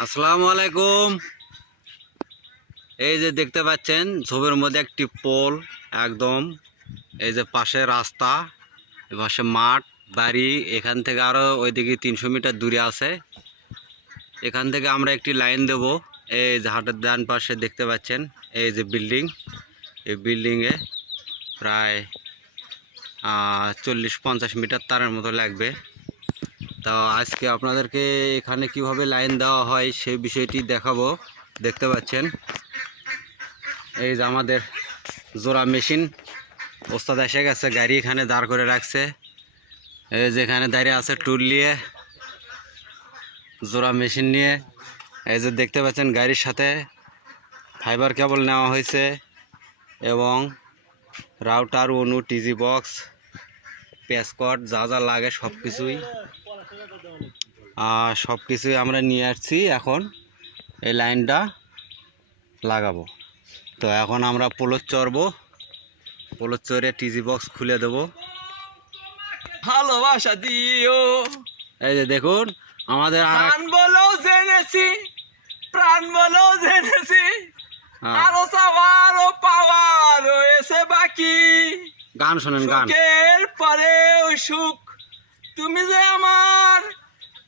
আসসালামু আলাইকুম। এই যে দেখতে পাচ্ছেন ছবির মধ্যে একটি পোল, একদম। এই যে পাশে রাস্তা পাশে মাঠ, বাড়ি, এখান থেকে আরও ওইদিকে তিনশো মিটার দূরে আছে। এখান থেকে আমরা একটি লাইন দেব। এই যে হাটের ডান পাশে দেখতে পাচ্ছেন, এই যে বিল্ডিং। এই বিল্ডিংয়ে প্রায় চল্লিশ পঞ্চাশ মিটার তারের মতো লাগবে। তো আজকে আপনাদেরকে এখানে কীভাবে লাইন দেওয়া হয় সেই বিষয়টি দেখাবো। দেখতে পাচ্ছেন? এই যে আমাদের জোড়া মেশিন। ওস্তাদ এসে গেছে, গাড়ি এখানে দাঁড় করে রাখছে। এই যে এখানে দাঁড়িয়ে আছে টুল নিয়ে, জোড়া মেশিন নিয়ে। এই যে দেখতে পাচ্ছেন, গাড়ির সাথে ফাইবার কেবল নেওয়া হয়েছে এবং রাউটার অনু টিজি বক্স প্যাসকট যা যা লাগে সব কিছুই আর সব কিছুই আমরা নিয়ে আসছি এখন। এই লাইনটা লাগাবো। তো এখন আমরা পোলোর চড়বো। পোলোর চড়ে টিজি বক্স খুলে দেবো। ভালোবাসা দিও। এই যে দেখুন আমাদের প্রাণ বলো জেনেছি প্রাণ বলো জেনেছি হ্যাঁ, আরও ও পাওয়ার রয়েছে বাকি। গান শোনেন গান। পরেও সুখ তুমি যে আমার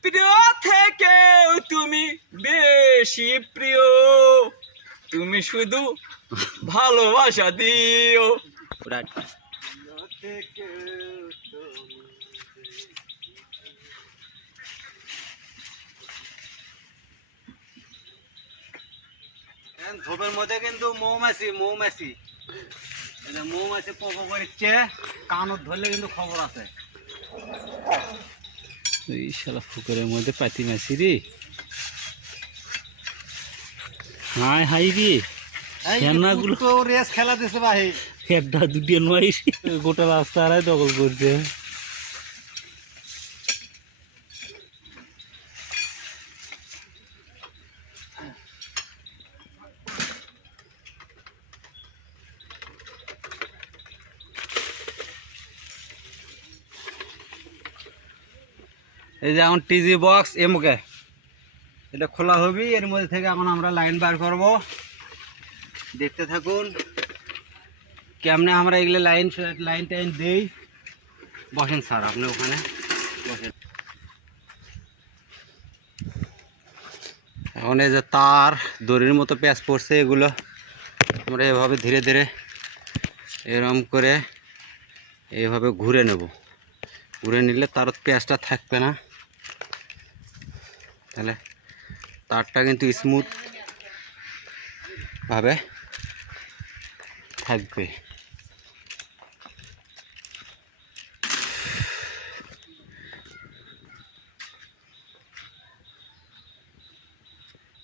প্রিয় থেকেও তুমি বেশি প্রিয়। তুমি শুধু ভালোবাসা দিও। ধূপের মধ্যে কিন্তু মৌমাছি মৌমাছি। এই যে মৌমাছি পোকো করছে কানত ধরলে কিন্তু খবর আছে। এই শালা ফুকরের মধ্যে পাতি মাছি রে। হাই হাই রে। সেনাগুলো রেস খেলা দিছে ভাই একটা দুটিয়ে নয় গোটা রাস্তা আড়াই দখল করছে। এই যে এখন টিজি বক্স এমকে এটা খোলা হবে, এর মধ্যে থেকে এখন আমরা লাইন বার করব। দেখতে থাকুন, কেমনে আমরা এগুলো লাইন লাইন টাইন দিই। বসেন স্যার, আপনি ওখানে বসেন। এখন এই যে তার, দড়ির মতো প্যাঁচ পড়ছে এগুলো। আমরা এভাবে ধীরে ধীরে এরম করে এইভাবে ঘুরে নেব। ঘুরে নিলে তার পেঁয়াজটা থাকবে না। তাহলে তারটা কিন্তু স্মুথ ভাবে থাকবে।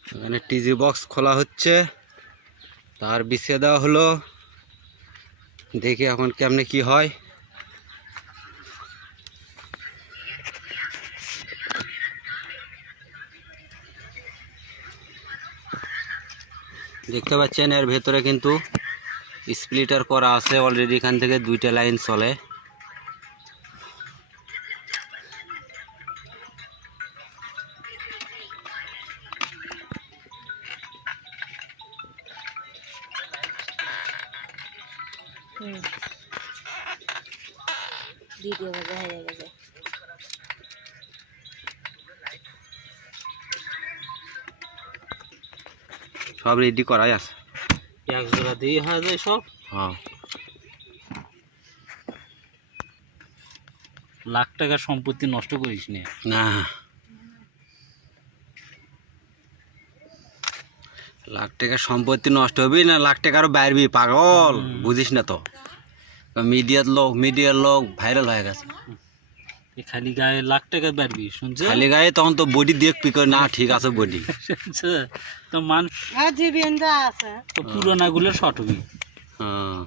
এখানে টিজি বক্স খোলা হচ্ছে। তার বিছিয়ে দেওয়া হলো। দেখি এখন কেমনে কি হয়। দেখতে পাচ্ছেন, এর ভেতরে কিন্তু স্প্লিটার করা আছে অলরেডি এখান থেকে দুইটা লাইন চলে। ভিডিও হয়ে সব রেডি করাই আছে। এক জোড়া দিয়ে হয়ে যায় সব। হ্যাঁ। লাখ টাকার সম্পত্তি নষ্ট করিস নে। না। লাখ টাকার সম্পত্তি নষ্ট হবি না লাখ টাকারও বাইরবি পাগল। বুঝিস না তো। মিডিয়ার লোক মিডিয়ার লোক ভাইরাল হয়ে গেছে। খালি গায়ে লাখ টাকা বাড়বি শুনছে? খালি গায়ে তখন তো বডি দেখবি না ঠিক আছে বডি। শুনছে? তো মান জীবেন আছে। তো পুরোনা গুলো শর্ট হবি। হ্যাঁ।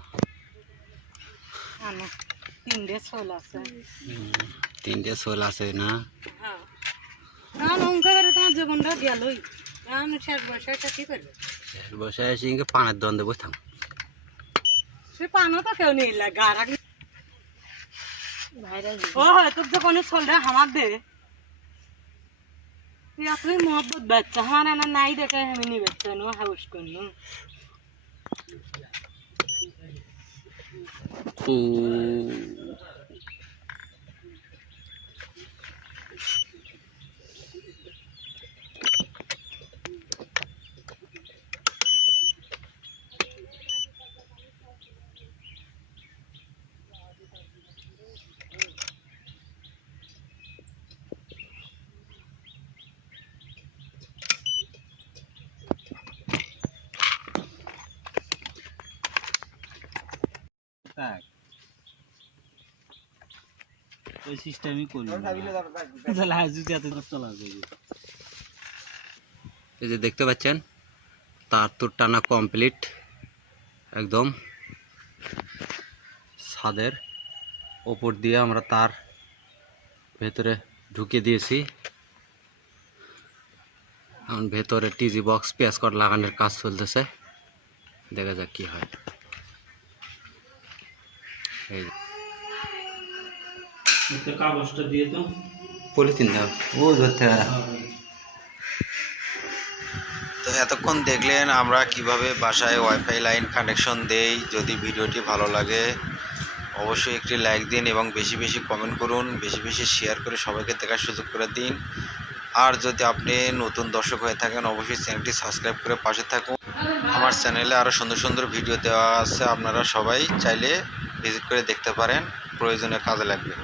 তিনটে ছোল আছে। তিনটে সোল আছে না? হ্যাঁ। জীবনটা গেলই। শেষ বয়সটা কি করবে? পানের দ্বন্দ্বে বসে থাম। সে পানো তো কেউ নেই গাড়া ও তোর যখন চলরে হামার দে। তুই মহব্বত বাচ্চা হার আনা নাই দেখে আমি নি বাচ্চা নো হাউস করনু ও। ওই সিস্টেমই করি তাহলে যদি এত চলা যাবে এই যে দেখতে পাচ্ছেন, তার তো টানা কমপ্লিট একদম। ছাদের ওপর দিয়ে আমরা তার ভেতরে ঢুকিয়ে দিয়েছি। এখন ভেতরে টিজি বক্স পেঁয়াজ কট লাগানোর কাজ চলতেছে। দেখা যাক কি হয়। এই। কাগজটা দিয়ে তো পলিথিন দাও। ও ধরতে তো এতক্ষণ দেখলেন আমরা কীভাবে বাসায় ওয়াইফাই লাইন কানেকশন দেই। যদি ভিডিওটি ভালো লাগে অবশ্যই একটি লাইক দিন এবং বেশি বেশি কমেন্ট করুন বেশি বেশি শেয়ার করে সবাইকে দেখার সুযোগ করে দিন। আর যদি আপনি নতুন দর্শক হয়ে থাকেন অবশ্যই চ্যানেলটি সাবস্ক্রাইব করে পাশে থাকুন। আমার চ্যানেলে আরও সুন্দর সুন্দর ভিডিও দেওয়া আছে আপনারা সবাই চাইলে ভিজিট করে দেখতে পারেন। প্রয়োজনে কাজে লাগবে